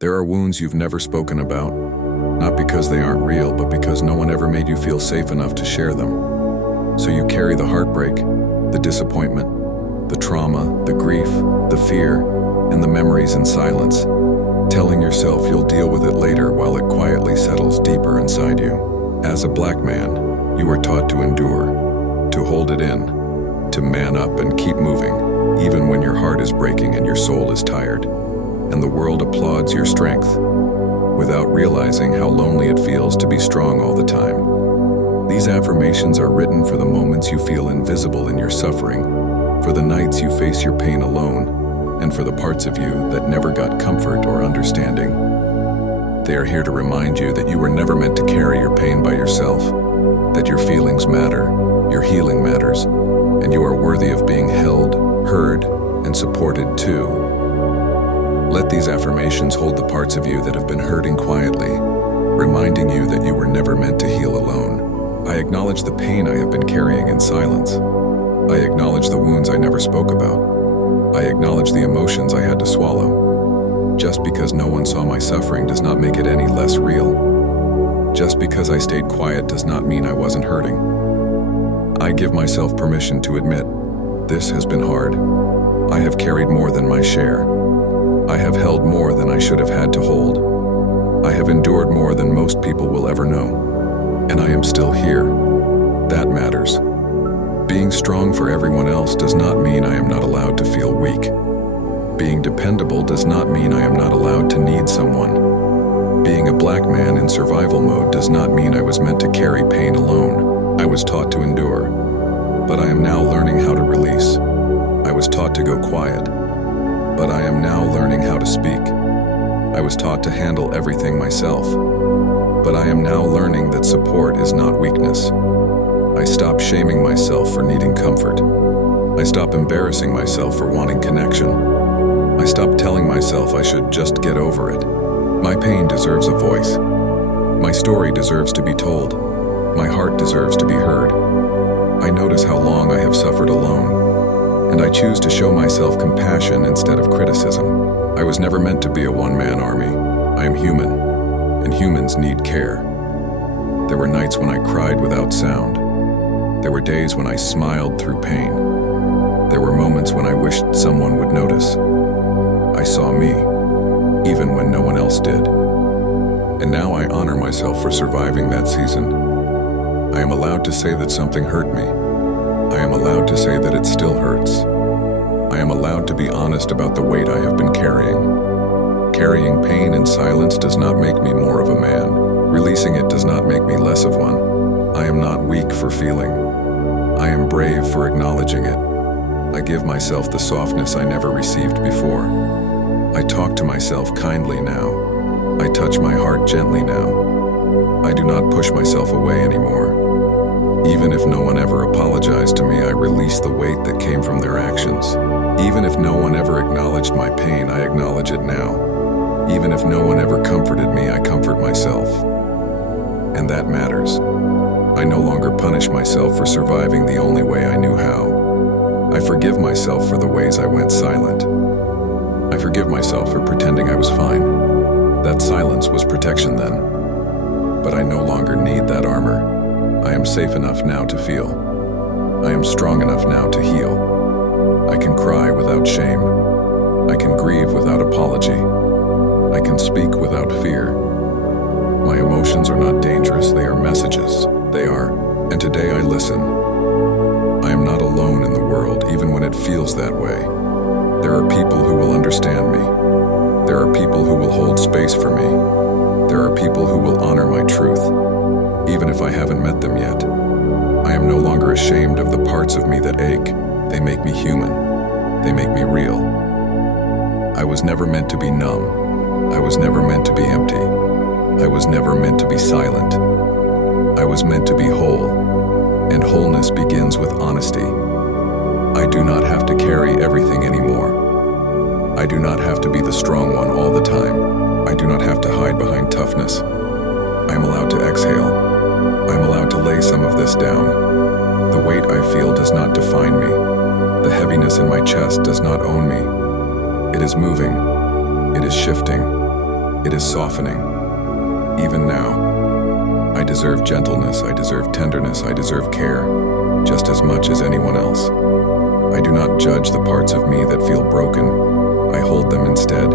There are wounds you've never spoken about, not because they aren't real, but because no one ever made you feel safe enough to share them. So you carry the heartbreak, the disappointment, the trauma, the grief, the fear, and the memories in silence, telling yourself you'll deal with it later while it quietly settles deeper inside you. As a black man, you are taught to endure, to hold it in, to man up and keep moving, even when your heart is breaking and your soul is tired, and the world applauds your strength, without realizing how lonely it feels to be strong all the time. These affirmations are written for the moments you feel invisible in your suffering, for the nights you face your pain alone, and for the parts of you that never got comfort or understanding. They are here to remind you that you were never meant to carry your pain by yourself, that your feelings matter, your healing matters, and you are worthy of being held, heard, and supported too. Let these affirmations hold the parts of you that have been hurting quietly, reminding you that you were never meant to heal alone. I acknowledge the pain I have been carrying in silence. I acknowledge the wounds I never spoke about. I acknowledge the emotions I had to swallow. Just because no one saw my suffering does not make it any less real. Just because I stayed quiet does not mean I wasn't hurting. I give myself permission to admit, this has been hard. I have carried more than my share. I have held more than I should have had to hold. I have endured more than most people will ever know. And I am still here. That matters. Being strong for everyone else does not mean I am not allowed to feel weak. Being dependable does not mean I am not allowed to need someone. Being a black man in survival mode does not mean I was meant to carry pain alone. I was taught to endure, but I am now learning how to release. I was taught to go quiet, but I am now learning how to speak. I was taught to handle everything myself, but I am now learning that support is not weakness. I stopped shaming myself for needing comfort. I stopped embarrassing myself for wanting connection. I stopped telling myself I should just get over it. My pain deserves a voice. My story deserves to be told. My heart deserves to be heard. I notice how long I have suffered alone, and I choose to show myself compassion instead of criticism. I was never meant to be a one-man army. I am human, and humans need care. There were nights when I cried without sound. There were days when I smiled through pain. There were moments when I wished someone would notice. I saw me, even when no one else did. And now I honor myself for surviving that season. I am allowed to say that something hurt me. I am allowed to say that it still hurts. I am allowed to be honest about the weight I have been carrying. Carrying pain in silence does not make me more of a man. Releasing it does not make me less of one. I am not weak for feeling. I am brave for acknowledging it. I give myself the softness I never received before. I talk to myself kindly now. I touch my heart gently now. I do not push myself away anymore. Even if no one ever apologized to me, I release the weight that came from their actions. Even if no one ever acknowledged my pain, I acknowledge it now. Even if no one ever comforted me, I comfort myself. And that matters. I no longer punish myself for surviving the only way I knew how. I forgive myself for the ways I went silent. I forgive myself for pretending I was fine. That silence was protection then. But I no longer need that armor. I am safe enough now to feel. I am strong enough now to heal. I can cry without shame. I can grieve without apology. I can speak without fear. My emotions are not dangerous, they are messages. They are. And today I listen. I am not alone in the world, even when it feels that way. There are people who will understand me. There are people who will hold space for me. There are people who will honor my truth, even if I haven't met them yet. I am no longer ashamed of the parts of me that ache. They make me human. They make me real. I was never meant to be numb. I was never meant to be empty. I was never meant to be silent. I was meant to be whole, and wholeness begins with honesty. I do not have to carry everything anymore. I do not have to be the strong one all the time. I do not have to hide behind toughness. I am allowed to exhale. I am allowed to lay some of this down. The weight I feel does not define me. The heaviness in my chest does not own me. It is moving. It is shifting. It is softening. Even now, I deserve gentleness, I deserve tenderness, I deserve care, just as much as anyone else. I do not judge the parts of me that feel broken. I hold them instead.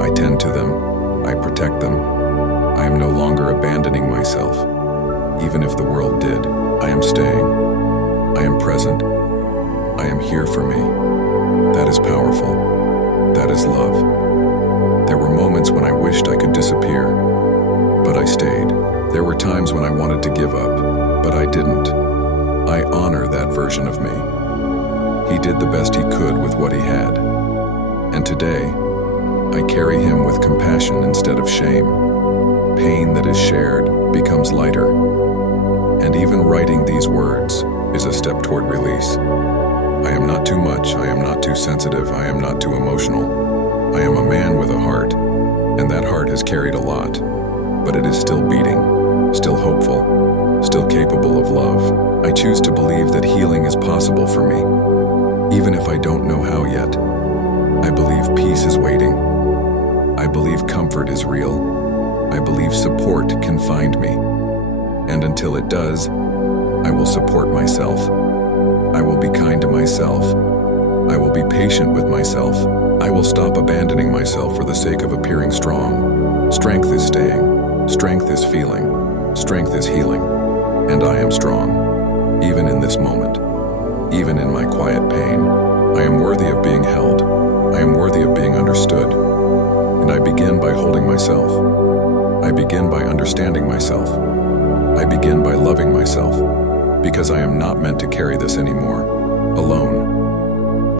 I tend to them. I protect them. I am no longer abandoning myself. Even if the world did, I am staying. I am present. I am here for me. That is powerful. That is love. There were moments when I wished I could disappear, but I stayed. There were times when I wanted to give up, but I didn't. I honor that version of me. He did the best he could with what he had. And today, I carry him with compassion instead of shame. Pain that is shared becomes lighter. And even writing these words is a step toward release. I am not too much, I am not too sensitive, I am not too emotional. I am a man with a heart, and that heart has carried a lot. But it is still beating, still hopeful, still capable of love. I choose to believe that healing is possible for me, even if I don't know how yet. I believe peace is waiting. I believe comfort is real. I believe support can find me. And until it does, I will support myself. I will be kind to myself. I will be patient with myself. I will stop abandoning myself for the sake of appearing strong. Strength is staying. Strength is feeling. Strength is healing. And I am strong, even in this moment. Even in my quiet pain, I am worthy of being held. I am worthy of being understood. And I begin by holding myself. I begin by understanding myself. I begin by loving myself, because I am not meant to carry this anymore, alone.